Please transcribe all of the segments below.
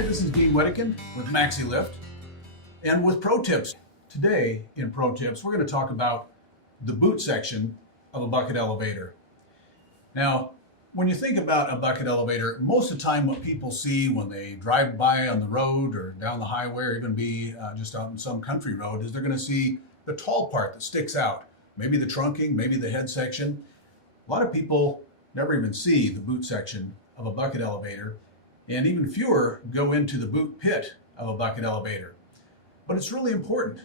Hi, this is Dean Wedekind with Maxi-Lift and with Pro Tips. Today in Pro Tips, we're going to talk about the boot section of a bucket elevator. Now, when you think about a bucket elevator, most of the time what people see when they drive by on the road or down the highway or even be just out in some country road is they're going to see the tall part that sticks out. Maybe the trunking, maybe the head section. A lot of people never even see the boot section of a bucket elevator, and even fewer go into the boot pit of a bucket elevator. But it's really important.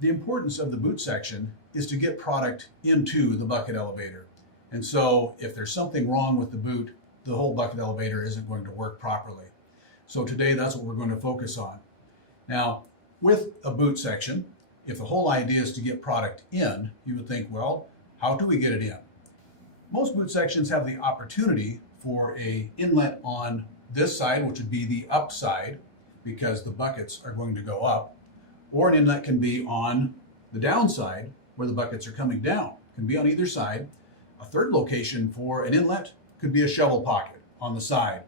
The importance of the boot section is to get product into the bucket elevator. And so if there's something wrong with the boot, the whole bucket elevator isn't going to work properly. So today that's what we're going to focus on. Now, with a boot section, if the whole idea is to get product in, you would think, well, how do we get it in? Most boot sections have the opportunity for an inlet on this side, which would be the up side, because the buckets are going to go up, or an inlet can be on the downside where the buckets are coming down. It can be on either side. A third location for an inlet could be a shovel pocket on the side.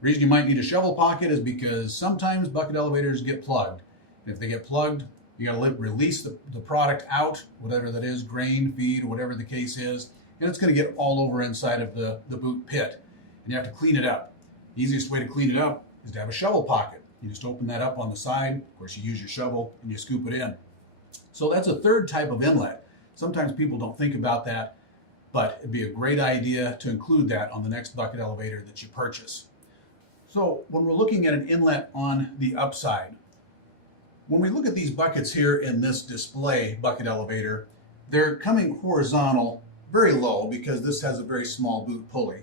The reason you might need a shovel pocket is because sometimes bucket elevators get plugged. And if they get plugged, you got to release the product out, whatever that is, grain, feed, whatever the case is, and it's going to get all over inside of the boot pit, and you have to clean it up. The easiest way to clean it up is to have a shovel pocket. You just open that up on the side. Of course, you use your shovel and you scoop it in. So that's a third type of inlet. Sometimes people don't think about that, but it'd be a great idea to include that on the next bucket elevator that you purchase. So when we're looking at an inlet on the upside, when we look at these buckets here in this display bucket elevator, they're coming horizontal very low because this has a very small boot pulley.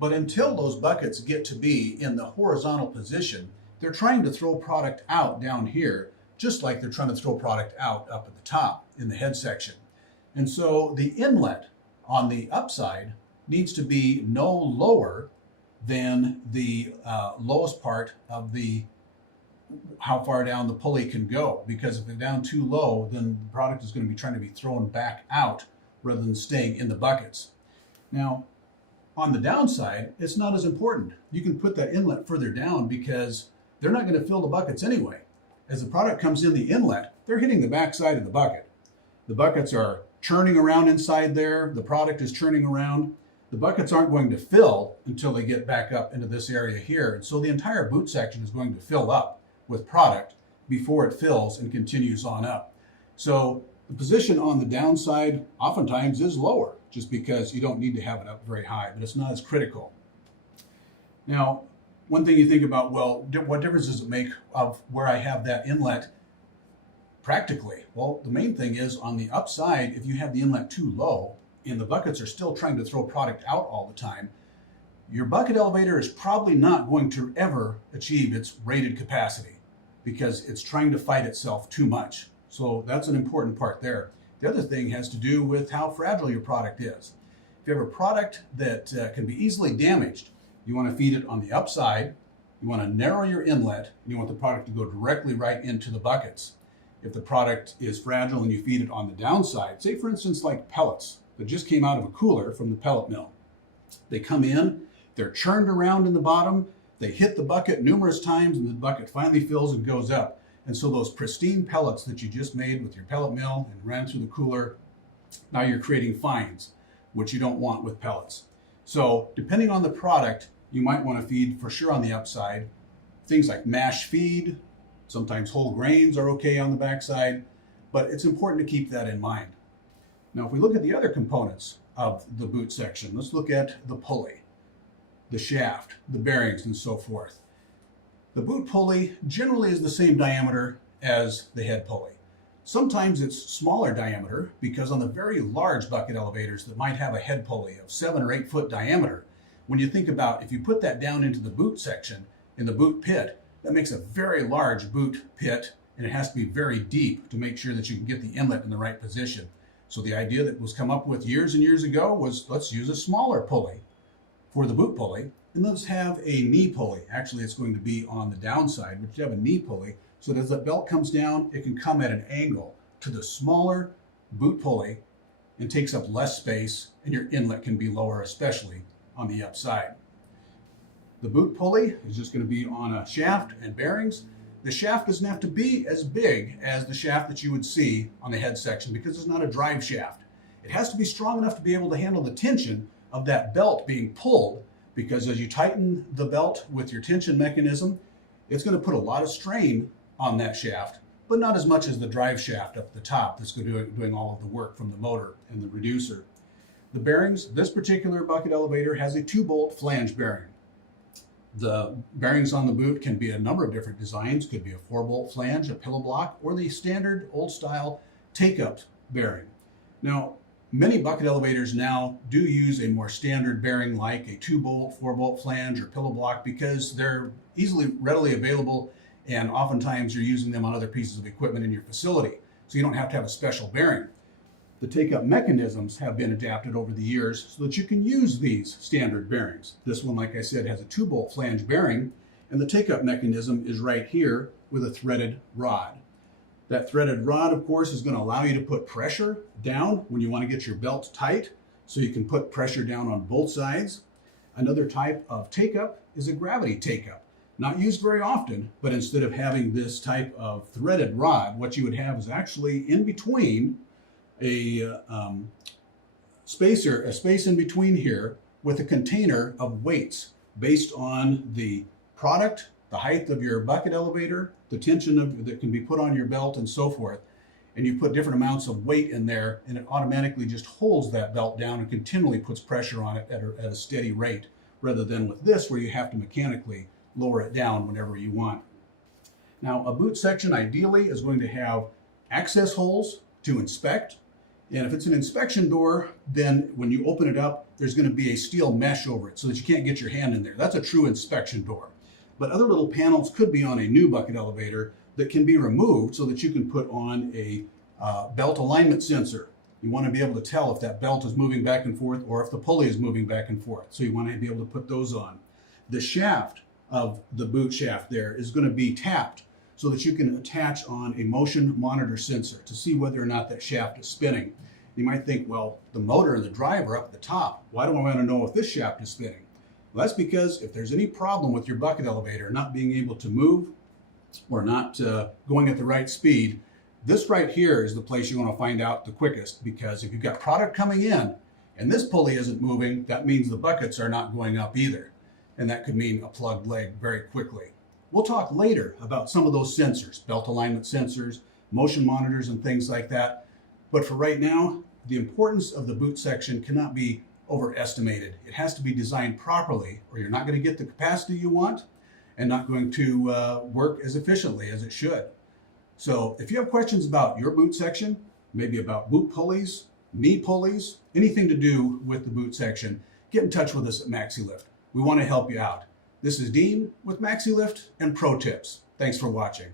But until those buckets get to be in the horizontal position, they're trying to throw product out down here, just like they're trying to throw product out up at the top in the head section. And so the inlet on the upside needs to be no lower than the lowest part of how far down the pulley can go, because if it's down too low, then the product is going to be trying to be thrown back out rather than staying in the buckets. Now, on the downside, it's not as important. You can put that inlet further down because they're not going to fill the buckets anyway. As the product comes in the inlet, they're hitting the back side of the bucket. The buckets are churning around inside there. The product is churning around. The buckets aren't going to fill until they get back up into this area here. And so the entire boot section is going to fill up with product before it fills and continues on up. So the position on the downside oftentimes is lower, just because you don't need to have it up very high, but it's not as critical. Now, one thing you think about, well, what difference does it make of where I have that inlet practically? Well, the main thing is on the upside, if you have the inlet too low and the buckets are still trying to throw product out all the time, your bucket elevator is probably not going to ever achieve its rated capacity because it's trying to fight itself too much. So that's an important part there. The other thing has to do with how fragile your product is. If you have a product that can be easily damaged, you want to feed it on the upside, you want to narrow your inlet, and you want the product to go directly right into the buckets. If the product is fragile and you feed it on the downside, say for instance like pellets that just came out of a cooler from the pellet mill. They come in, they're churned around in the bottom, they hit the bucket numerous times, and the bucket finally fills and goes up. And so those pristine pellets that you just made with your pellet mill and ran through the cooler, now you're creating fines, which you don't want with pellets. So depending on the product, you might want to feed for sure on the upside. Things like mash feed, sometimes whole grains are okay on the backside, but it's important to keep that in mind. Now, if we look at the other components of the boot section, let's look at the pulley, the shaft, the bearings, and so forth. The boot pulley generally is the same diameter as the head pulley. Sometimes it's smaller diameter because on the very large bucket elevators that might have a head pulley of 7 or 8 foot diameter, when you think about if you put that down into the boot section in the boot pit, that makes a very large boot pit, and it has to be very deep to make sure that you can get the inlet in the right position. So the idea that was come up with years and years ago was let's use a smaller pulley for the boot pulley, and let's have a knee pulley. Actually, it's going to be on the downside, but you have a knee pulley so that as the belt comes down, it can come at an angle to the smaller boot pulley and takes up less space, and your inlet can be lower, especially on the upside. The boot pulley is just going to be on a shaft and bearings. The shaft doesn't have to be as big as the shaft that you would see on the head section because it's not a drive shaft. It has to be strong enough to be able to handle the tension of that belt being pulled, because as you tighten the belt with your tension mechanism, it's going to put a lot of strain on that shaft, but not as much as the drive shaft up at the top that's doing all of the work from the motor and the reducer. The bearings, this particular bucket elevator has a 2-bolt flange bearing. The bearings on the boot can be a number of different designs. Could be a 4-bolt flange, a pillow block, or the standard old style take-up bearing. Now, many bucket elevators now do use a more standard bearing like a 2-bolt, 4-bolt flange or pillow block because they're readily available, and oftentimes you're using them on other pieces of equipment in your facility, so you don't have to have a special bearing. The take-up mechanisms have been adapted over the years so that you can use these standard bearings. This one, like I said, has a 2-bolt flange bearing, and the take-up mechanism is right here with a threaded rod. That threaded rod, of course, is going to allow you to put pressure down when you want to get your belt tight, so you can put pressure down on both sides. Another type of take-up is a gravity take-up. Not used very often, but instead of having this type of threaded rod, what you would have is actually in between a space in between here with a container of weights based on the product, the height of your bucket elevator, the tension that can be put on your belt, and so forth. And you put different amounts of weight in there, and it automatically just holds that belt down and continually puts pressure on it at a steady rate, rather than with this where you have to mechanically lower it down whenever you want. Now, a boot section ideally is going to have access holes to inspect. And if it's an inspection door, then when you open it up, there's going to be a steel mesh over it so that you can't get your hand in there. That's a true inspection door. But other little panels could be on a new bucket elevator that can be removed so that you can put on a belt alignment sensor. You want to be able to tell if that belt is moving back and forth or if the pulley is moving back and forth. So you want to be able to put those on. The shaft of the boot shaft there is going to be tapped so that you can attach on a motion monitor sensor to see whether or not that shaft is spinning. You might think, well, the motor and the drive are up at the top. Why do I want to know if this shaft is spinning? Well, that's because if there's any problem with your bucket elevator not being able to move or not going at the right speed, this right here is the place you want to find out the quickest, because if you've got product coming in and this pulley isn't moving, that means the buckets are not going up either. And that could mean a plugged leg very quickly. We'll talk later about some of those sensors, belt alignment sensors, motion monitors, and things like that. But for right now, the importance of the boot section cannot be overestimated. It has to be designed properly, or you're not going to get the capacity you want and not going to work as efficiently as it should. So if you have questions about your boot section, maybe about boot pulleys, knee pulleys, anything to do with the boot section, get in touch with us at Maxi-Lift. We want to help you out. This is Dean with Maxi-Lift and Pro Tips. Thanks for watching.